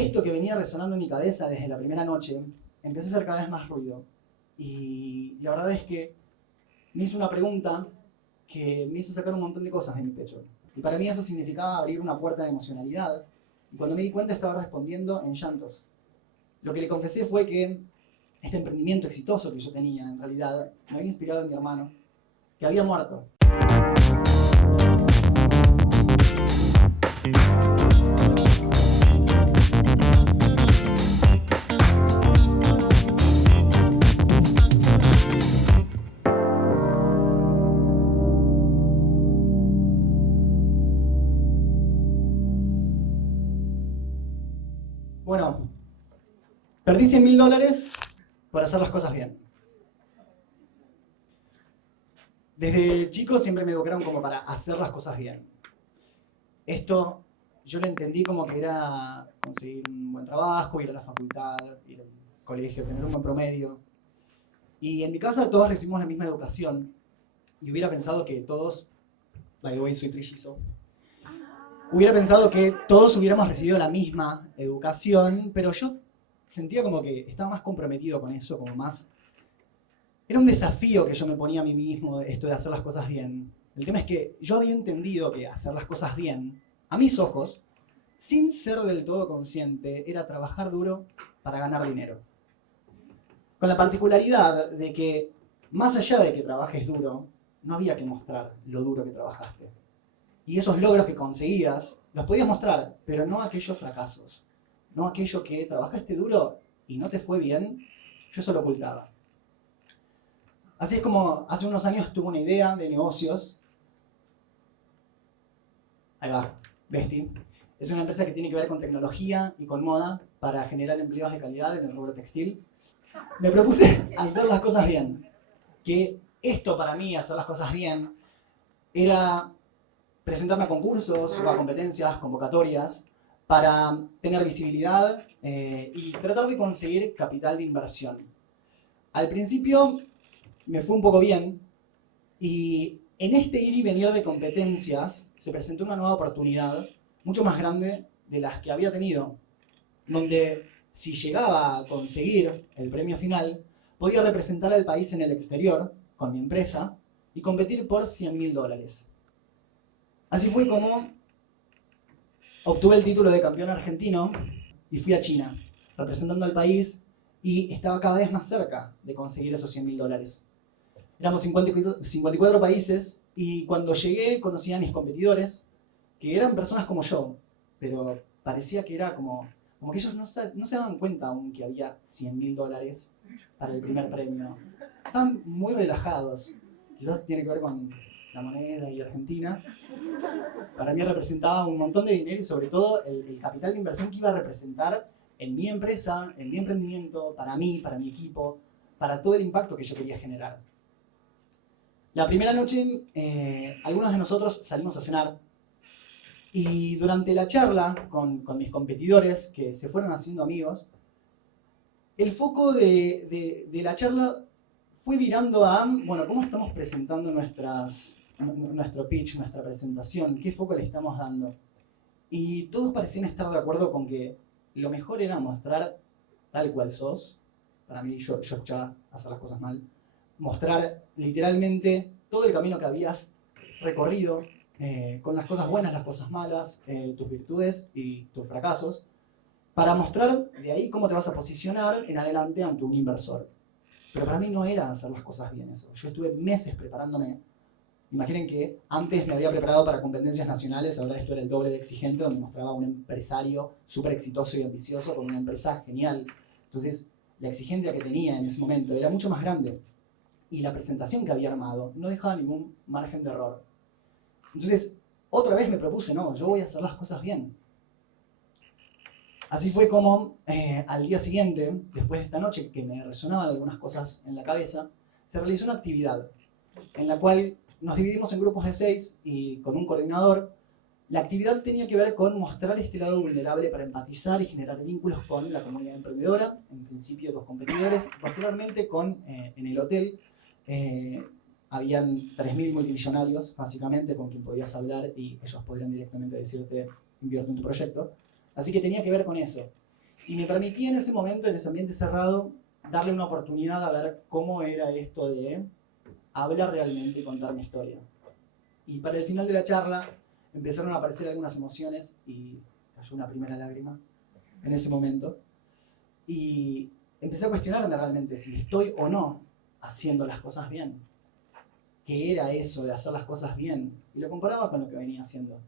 Esto que venía resonando en mi cabeza desde la primera noche, empezó a hacer cada vez más ruido. Y la verdad es que me hizo una pregunta que me hizo sacar un montón de cosas de mi pecho. Y para mí eso significaba abrir una puerta de emocionalidad. Y cuando me di cuenta estaba respondiendo en llantos. Lo que le confesé fue que este emprendimiento exitoso que yo tenía, en realidad, me había inspirado en mi hermano, que había muerto. Bueno, perdí $100.000 por hacer las cosas bien. Desde chico siempre me educaron como para hacer las cosas bien. Esto yo lo entendí como que era conseguir un buen trabajo, ir a la facultad, ir al colegio, tener un buen promedio. Y en mi casa todos recibimos la misma educación. Y hubiera pensado que todos, by the way, soy trillizo, hubiera pensado que todos hubiéramos recibido la misma educación, pero yo sentía como que estaba más comprometido con eso, como más... Era un desafío que yo me ponía a mí mismo, esto de hacer las cosas bien. El tema es que yo había entendido que hacer las cosas bien, a mis ojos, sin ser del todo consciente, era trabajar duro para ganar dinero. Con la particularidad de que, más allá de que trabajes duro, no había que mostrar lo duro que trabajaste. Y esos logros que conseguías, los podías mostrar, pero no aquellos fracasos. No aquello que trabajaste duro y no te fue bien, yo eso lo ocultaba. Así es como hace unos años tuve una idea de negocios. Ahí va, Vesti. Es una empresa que tiene que ver con tecnología y con moda para generar empleos de calidad en el rubro textil. Me propuse hacer las cosas bien. Que esto para mí, hacer las cosas bien, era presentarme a concursos o a competencias, convocatorias, para tener visibilidad y tratar de conseguir capital de inversión. Al principio me fue un poco bien y en este ir y venir de competencias se presentó una nueva oportunidad mucho más grande de las que había tenido, donde si llegaba a conseguir el premio final, podía representar al país en el exterior con mi empresa y competir por $100.000. Así fue como obtuve el título de campeón argentino y fui a China, representando al país, y estaba cada vez más cerca de conseguir esos $100.000. Éramos 54 países y cuando llegué conocí a mis competidores, que eran personas como yo, pero parecía que era como que ellos no se daban cuenta aún que había $100.000 para el primer premio. Estaban muy relajados. Quizás tiene que ver con la moneda y Argentina. Para mí representaba un montón de dinero y sobre todo el capital de inversión que iba a representar en mi empresa, en mi emprendimiento, para mí, para mi equipo, para todo el impacto que yo quería generar. La primera noche, algunos de nosotros salimos a cenar y durante la charla con mis competidores, que se fueron haciendo amigos, el foco de la charla fue virando a, bueno, ¿cómo estamos presentando nuestro pitch, nuestra presentación? ¿Qué foco le estamos dando? Y todos parecían estar de acuerdo con que lo mejor era mostrar tal cual sos. Para mí, yo escuchaba hacer las cosas mal. Mostrar literalmente todo el camino que habías recorrido, con las cosas buenas, las cosas malas, tus virtudes y tus fracasos, para mostrar de ahí cómo te vas a posicionar en adelante ante un inversor. Pero para mí no era hacer las cosas bien eso. Yo estuve meses preparándome. Imaginen que antes me había preparado para competencias nacionales, ahora esto era el doble de exigente, donde mostraba a un empresario súper exitoso y ambicioso con una empresa genial. Entonces, la exigencia que tenía en ese momento era mucho más grande. Y la presentación que había armado no dejaba ningún margen de error. Entonces, otra vez me propuse, no, yo voy a hacer las cosas bien. Así fue como al día siguiente, después de esta noche que me resonaban algunas cosas en la cabeza, se realizó una actividad en la cual nos dividimos en grupos de 6 y con un coordinador. La actividad tenía que ver con mostrar este lado vulnerable para empatizar y generar vínculos con la comunidad emprendedora, en principio los competidores, posteriormente en el hotel. Habían 3.000 multimillonarios, básicamente, con quien podías hablar y ellos podrían directamente decirte, invierte en tu proyecto. Así que tenía que ver con eso. Y me permití en ese momento, en ese ambiente cerrado, darle una oportunidad a ver cómo era esto de hablar realmente y contar mi historia. Y para el final de la charla empezaron a aparecer algunas emociones y cayó una primera lágrima en ese momento. Y empecé a cuestionarme realmente si estoy o no haciendo las cosas bien. ¿Qué era eso de hacer las cosas bien? Y lo comparaba con lo que venía haciendo.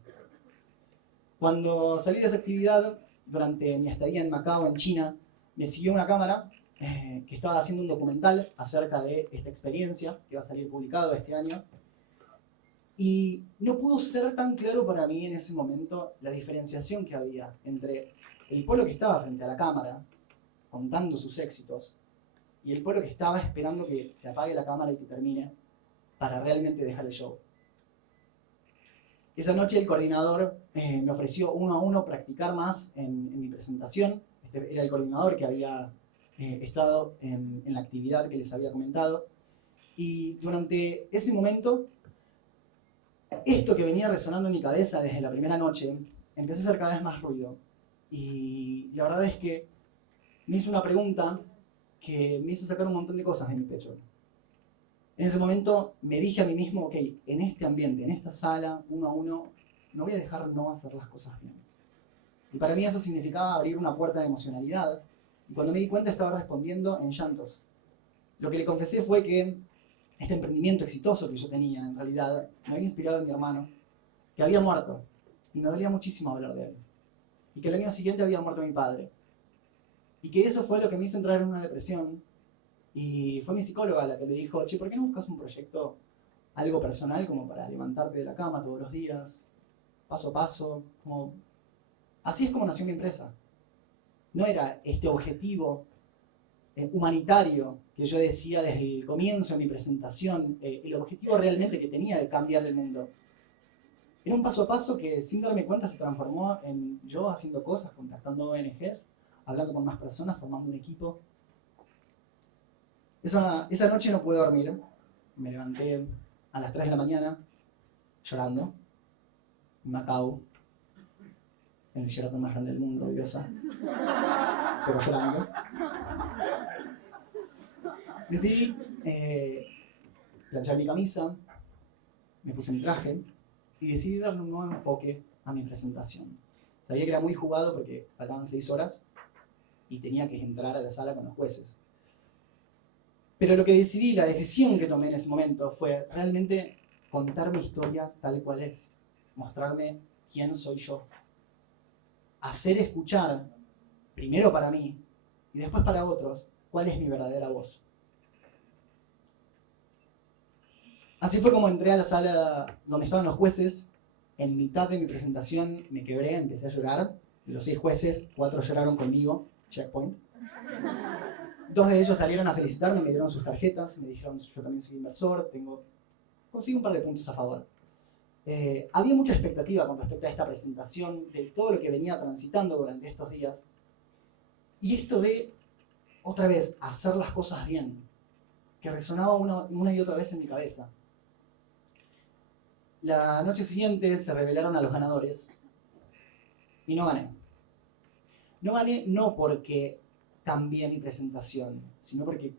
Cuando salí de esa actividad, durante mi estadía en Macao, en China, me siguió una cámara que estaba haciendo un documental acerca de esta experiencia, que va a salir publicado este año. Y no pudo ser tan claro para mí en ese momento la diferenciación que había entre el Polo que estaba frente a la cámara, contando sus éxitos, y el Polo que estaba esperando que se apague la cámara y que termine para realmente dejar el show. Esa noche el coordinador me ofreció uno a uno practicar más en mi presentación. Este era el coordinador que había estado en la actividad que les había comentado. Y durante ese momento, esto que venía resonando en mi cabeza desde la primera noche, empezó a hacer cada vez más ruido. Y la verdad es que me hizo una pregunta que me hizo sacar un montón de cosas de mi pecho. En ese momento me dije a mí mismo, ok, en este ambiente, en esta sala, uno a uno, no voy a dejar no hacer las cosas bien. Y para mí eso significaba abrir una puerta de emocionalidad. Y cuando me di cuenta estaba respondiendo en llantos. Lo que le confesé fue que este emprendimiento exitoso que yo tenía, en realidad, me había inspirado en mi hermano, que había muerto. Y me dolía muchísimo hablar de él. Y que el año siguiente había muerto mi padre. Y que eso fue lo que me hizo entrar en una depresión. Y fue mi psicóloga la que le dijo, che, ¿por qué no buscas un proyecto, algo personal, como para levantarte de la cama todos los días, paso a paso? Como... Así es como nació mi empresa. No era este objetivo humanitario que yo decía desde el comienzo de mi presentación, el objetivo realmente que tenía de cambiar el mundo. Era un paso a paso que sin darme cuenta se transformó en yo haciendo cosas, contactando ONGs, hablando con más personas, formando un equipo. Esa noche no pude dormir. Me levanté a las 3 de la mañana llorando en Macao, en el Sheraton más grande del mundo, odiosa, pero llorando. Decidí planchar mi camisa, me puse mi traje y decidí darle un nuevo enfoque a mi presentación. Sabía que era muy jugado porque faltaban 6 horas y tenía que entrar a la sala con los jueces. Pero lo que decidí, la decisión que tomé en ese momento fue realmente contar mi historia tal cual es. Mostrarme quién soy yo. Hacer escuchar, primero para mí y después para otros, cuál es mi verdadera voz. Así fue como entré a la sala donde estaban los jueces. En mitad de mi presentación me quebré, empecé a llorar. De los 6 jueces, 4 lloraron conmigo. Checkpoint. 2 de ellos salieron a felicitarme, me dieron sus tarjetas, me dijeron yo también soy inversor, consigo un par de puntos a favor. Había mucha expectativa con respecto a esta presentación, de todo lo que venía transitando durante estos días. Y esto de, otra vez, hacer las cosas bien, que resonaba una y otra vez en mi cabeza. La noche siguiente se revelaron a los ganadores y no gané. No gané no porque cambié mi presentación, sino porque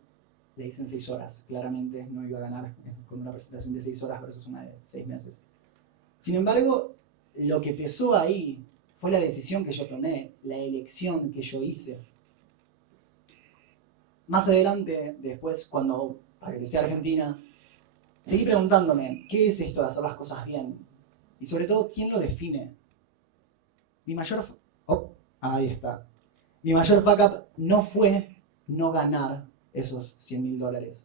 le hice en 6 horas. Claramente no iba a ganar con una presentación de 6 horas versus una de 6 meses. Sin embargo, lo que pesó ahí fue la decisión que yo tomé, la elección que yo hice. Más adelante, después, cuando regresé a Argentina, seguí preguntándome, ¿qué es esto de hacer las cosas bien? Y sobre todo, ¿quién lo define? Mi mayor... ahí está. Mi mayor fuck up no fue no ganar esos $100.000.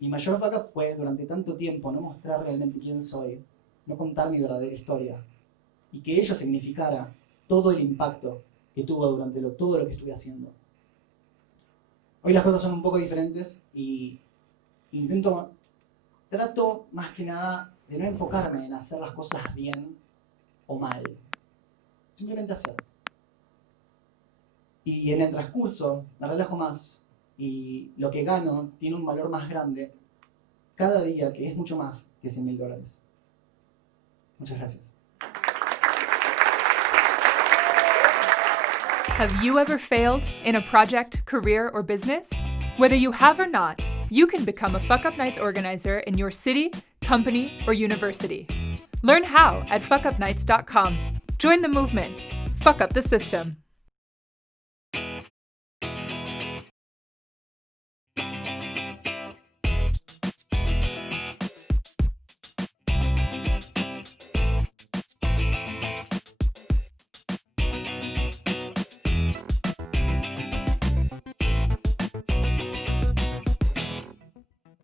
Mi mayor fuck up fue, durante tanto tiempo, no mostrar realmente quién soy, no contar mi verdadera historia, y que ello significara todo el impacto que tuvo durante todo lo que estuve haciendo. Hoy las cosas son un poco diferentes y trato más que nada de no enfocarme en hacer las cosas bien o mal, simplemente hacer. Y en el transcurso me relajo más y lo que gano tiene un valor más grande cada día, que es mucho más que $100.000. Muchas gracias. Have you ever failed in a project, career, or business? Whether you have or not, you can become a Fuck Up Nights organizer in your city, company, or university. Learn how at fuckupnights.com. Join the movement. Fuck up the system.